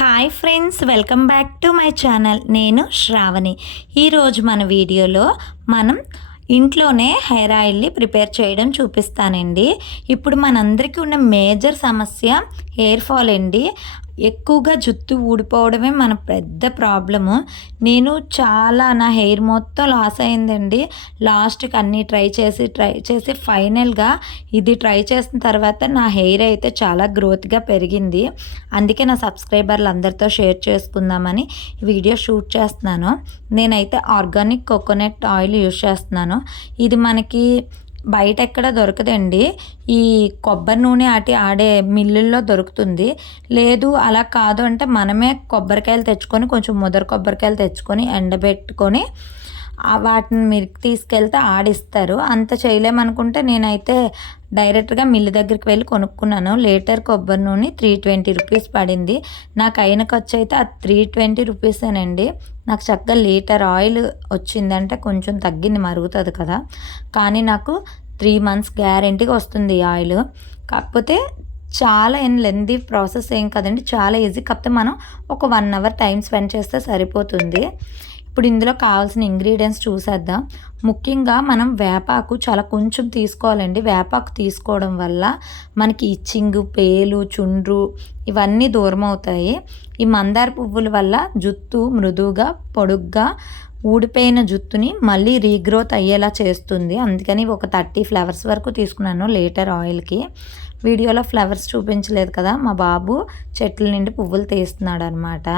Hi friends welcome back to my channel నేను శ్రావణి. ఈరోజు మన వీడియోలో మనం ఇంట్లోనే హెయిర్ ఆయిల్ని ప్రిపేర్ చేయడం చూపిస్తానండి. ఇప్పుడు మనందరికీ ఉన్న మేజర్ సమస్య హెయిర్ ఫాల్ అండి. ఎక్కువగా జుట్టు ఊడిపోవడమే మన పెద్ద ప్రాబ్లము. నేను చాలా నా హెయిర్ మొత్తం లాస్ అయిందండి. లాస్ట్కి అన్నీ ట్రై చేసి ట్రై చేసి ఫైనల్గా ఇది ట్రై చేసిన తర్వాత నా హెయిర్ అయితే చాలా గ్రోత్గా పెరిగింది. అందుకే నా సబ్స్క్రైబర్లు అందరితో షేర్ చేసుకుందామని వీడియో షూట్ చేస్తున్నాను. నేనైతే ఆర్గానిక్ కోకోనట్ ఆయిల్ యూస్ చేస్తున్నాను. ఇది మనకి బయట ఎక్కడ దొరకదండి. ఈ కొబ్బరి నూనె అటు ఆడే మిల్లుల్లో దొరుకుతుంది. లేదు అలా కాదు అంటే మనమే కొబ్బరికాయలు తెచ్చుకొని కొంచెం ముదర కొబ్బరికాయలు తెచ్చుకొని ఎండబెట్టుకొని వాటిని మీరు తీసుకెళ్తే ఆడిస్తారు. అంత చేయలేమనుకుంటే నేనైతే డైరెక్ట్గా మిల్లు దగ్గరికి వెళ్ళి కొనుక్కున్నాను. లీటర్ కొబ్బరి నూనె త్రీ ట్వంటీ రూపీస్ పడింది. నాకు అయిన ఖర్చు అయితే ఆ త్రీ ట్వంటీ రూపీసేనండి. నాకు చక్కగా లీటర్ ఆయిల్ వచ్చిందంటే కొంచెం తగ్గింది మరుగుతుంది కదా. కానీ నాకు త్రీ మంత్స్ గ్యారెంటీగా వస్తుంది ఈ ఆయిల్. కాకపోతే చాలా ఏం లెందీ ప్రాసెస్ ఏం కదండి. చాలా ఈజీ. కాకపోతే మనం ఒక వన్ అవర్ టైం స్పెండ్ చేస్తే సరిపోతుంది. ఇప్పుడు ఇందులో కావాల్సిన ఇంగ్రీడియంట్స్ చూసేద్దాం. ముఖ్యంగా మనం వేపాకు చాలా కొంచెం తీసుకోవాలండి. వేపాకు తీసుకోవడం వల్ల మనకి ఇచ్చింగ్ పేలు చుండ్రు ఇవన్నీ దూరం అవుతాయి. ఈ మందార పువ్వుల వల్ల జుత్తు మృదువుగా పొడుగ్గా ఊడిపోయిన జుత్తుని మళ్ళీ రీగ్రోత్ అయ్యేలా చేస్తుంది. అందుకని ఒక థర్టీ ఫ్లవర్స్ వరకు తీసుకున్నాను లేటర్ ఆయిల్కి వీడియోలో ఫ్లవర్స్ చూపించలేదు కదా మా బాబు చెట్ల నుండి పువ్వులు తీస్తున్నాడు అనమాట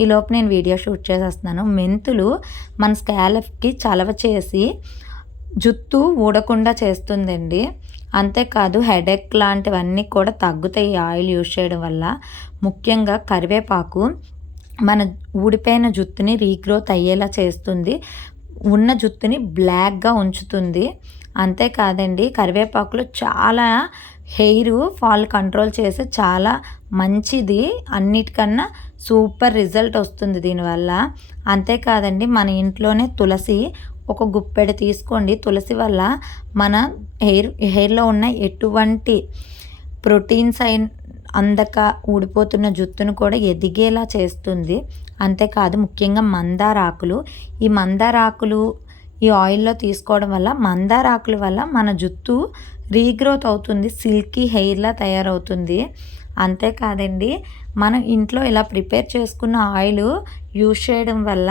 ఈలోపు నేను వీడియో షూట్ చేసేస్తున్నాను. మెంతులు మన స్కాలఫ్కి చలవ చేసి జుత్తు ఊడకుండా చేస్తుందండి. అంతేకాదు హెడేక్ లాంటివన్నీ కూడా తగ్గుతాయి ఆయిల్ యూజ్ చేయడం వల్ల. ముఖ్యంగా కరివేపాకు మన ఊడిపోయిన జుత్తుని రీగ్రోత్ అయ్యేలా చేస్తుంది. ఉన్న జుత్తుని బ్లాక్గా ఉంచుతుంది. అంతేకాదండి కరివేపాకులో చాలా హెయిర్ ఫాల్ కంట్రోల్ చేస్తే చాలా మంచిది. అన్నిటికన్నా సూపర్ రిజల్ట్ వస్తుంది దీనివల్ల. అంతేకాదండి మన ఇంట్లోనే తులసి ఒక గుప్పెడు తీసుకోండి. తులసి వల్ల మన హెయిర్ హెయిర్లో ఉన్న ఎటువంటి ప్రోటీన్స్ అయిన అందక ఊడిపోతున్న జుట్టును కూడా ఎదిగేలా చేస్తుంది. అంతేకాదు ముఖ్యంగా మందారాకులు. ఈ మందారాకులు ఈ ఆయిల్లో తీసుకోవడం వల్ల మందారాకుల వల్ల మన జుట్టు రీగ్రోత్ అవుతుంది సిల్కీ హెయిర్లా తయారవుతుంది. అంతేకాదండి మనం ఇంట్లో ఇలా ప్రిపేర్ చేసుకున్న ఆయిల్ యూజ్ చేయడం వల్ల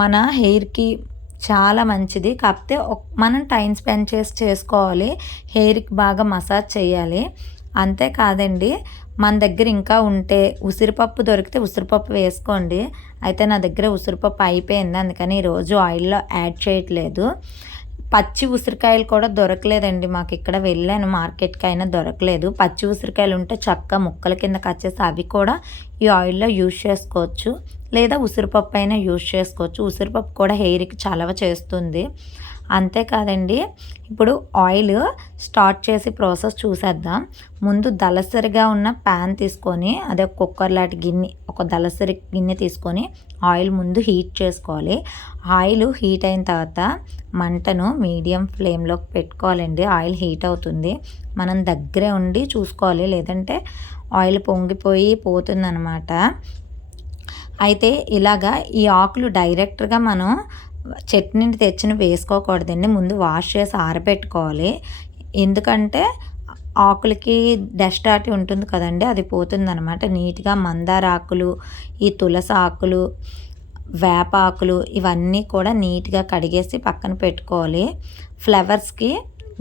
మన హెయిర్కి చాలా మంచిది. కాకపోతే మనం టైం స్పెండ్ చేసి చేసుకోవాలి హెయిర్కి బాగా మసాజ్ చేయాలి. అంతేకాదండి మన దగ్గర ఇంకా ఉంటే ఉసిరిపప్పు దొరికితే ఉసిరిపప్పు వేసుకోండి. అయితే నా దగ్గర ఉసిరిపప్పు అయిపోయింది అందుకని ఈరోజు ఆయిల్లో యాడ్ చేయట్లేదు. పచ్చి ఉసిరికాయలు కూడా దొరకలేదండి. మాకు ఇక్కడ వెళ్ళాను. మార్కెట్కి అయినా దొరకలేదు. పచ్చి ఉసిరికాయలు ఉంటే చక్క ముక్కల కింద కచ్చేసి అవి కూడా ఈ ఆయిల్లో యూజ్ చేసుకోవచ్చు. లేదా ఉసిరిపప్పు అయినా యూజ్ చేసుకోవచ్చు. ఉసిరిపప్పు కూడా హెయిర్కి చలవ చేస్తుంది. అంతేకాదండి. ఇప్పుడు ఆయిల్ స్టార్ట్ చేసి ప్రాసెస్ చూసేద్దాం. ముందు దలసరిగా ఉన్న ప్యాన్ తీసుకొని అదే కుక్కర్ లాంటి గిన్నె ఒక దలసరి గిన్నె తీసుకొని ఆయిల్ ముందు హీట్ చేసుకోవాలి. ఆయిల్ హీట్ అయిన తర్వాత మంటను మీడియం ఫ్లేమ్లోకి పెట్టుకోవాలండి. ఆయిల్ హీట్ అవుతుంది. మనం దగ్గరే ఉండి చూసుకోవాలి. లేదంటే ఆయిల్ పొంగిపోయి పోతుందన్నమాట. అయితే ఇలాగా ఈ ఆకులు డైరెక్ట్గా మనం చట్నీని తెచ్చిన వేసుకోకూడదండి. ముందు వాష్ చేసి ఆరబెట్టుకోవాలి. ఎందుకంటే ఆకులకి డస్ట్ ఆటి ఉంటుంది కదండి అది పోతుందనమాట నీట్గా మందార ఆకులు ఈ తులసి ఆకులు వేప ఆకులు ఇవన్నీ కూడా నీట్గా కడిగేసి పక్కన పెట్టుకోవాలి. ఫ్లవర్స్కి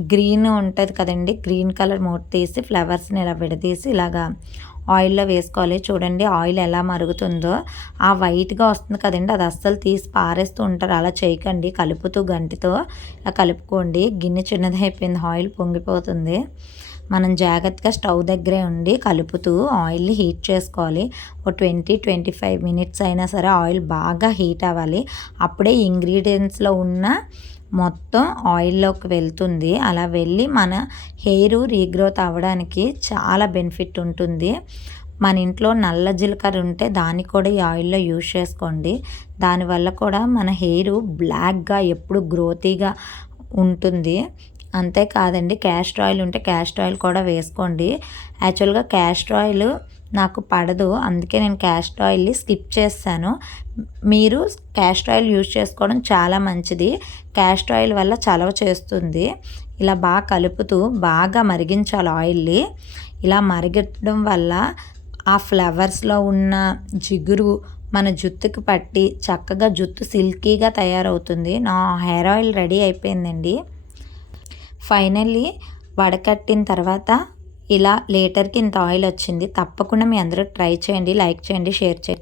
గ్రీన్ ఉంటుంది కదండి. గ్రీన్ కలర్ మూట తీసి ఫ్లవర్స్ని ఇలా విడదీసి ఇలాగా ఆయిల్లో వేసుకోవాలి. చూడండి ఆయిల్ ఎలా మరుగుతుందో. ఆ వైట్గా వస్తుంది కదండి. అది అస్సలు తీసి పారేస్తూ ఉంటారు. అలా చేయకండి. కలుపుతూ గంటితో ఇలా కలుపుకోండి. గిన్నె చిన్నది అయిపోయింది. ఆయిల్ పొంగిపోతుంది. మనం జాగ్రత్తగా స్టవ్ దగ్గరే ఉండి కలుపుతూ ఆయిల్ని హీట్ చేసుకోవాలి. ఒక ట్వంటీ ట్వంటీ ఫైవ్ మినిట్స్ అయినా సరే ఆయిల్ బాగా హీట్ అవ్వాలి. అప్పుడే ఇంగ్రీడియంట్స్లో ఉన్న మొత్తం ఆయిల్లోకి వెళ్తుంది. అలా వెళ్ళి మన హెయిర్ రీగ్రోత్ అవ్వడానికి చాలా బెనిఫిట్ ఉంటుంది. మన ఇంట్లో నల్ల జీలకర్ర ఉంటే దాన్ని కూడా ఈ ఆయిల్లో యూజ్ చేసుకోండి. దానివల్ల కూడా మన హెయిర్ బ్లాక్గా ఎప్పుడు గ్రోతీగా ఉంటుంది. అంతేకాదండి క్యాస్టర్ ఆయిల్ ఉంటే క్యాస్టర్ ఆయిల్ కూడా వేసుకోండి. యాక్చువల్గా క్యాస్టర్ ఆయిల్ నాకు పడదు. అందుకే నేను క్యాస్టర్ ఆయిల్ని స్కిప్ చేస్తాను. మీరు క్యాస్టర్ ఆయిల్ యూజ్ చేసుకోవడం చాలా మంచిది. క్యాస్టర్ ఆయిల్ వల్ల చలవ చేస్తుంది. ఇలా బాగా కలుపుతూ బాగా మరిగించాలి ఆయిల్ని ఇలా మరిగించడం వల్ల ఆ ఫ్లవర్స్లో ఉన్న జిగురు మన జుత్తుకు పట్టి చక్కగా జుట్టు సిల్కీగా తయారవుతుంది. నా హెయిర్ ఆయిల్ రెడీ అయిపోయిందండి. ఫైనల్లీ వడకట్టిన తర్వాత ఇలా లీటర్కి ఇంత ఆయిల్ వచ్చింది తప్పకుండా మీ అందరూ ట్రై చేయండి లైక్ చేయండి షేర్ చేయండి.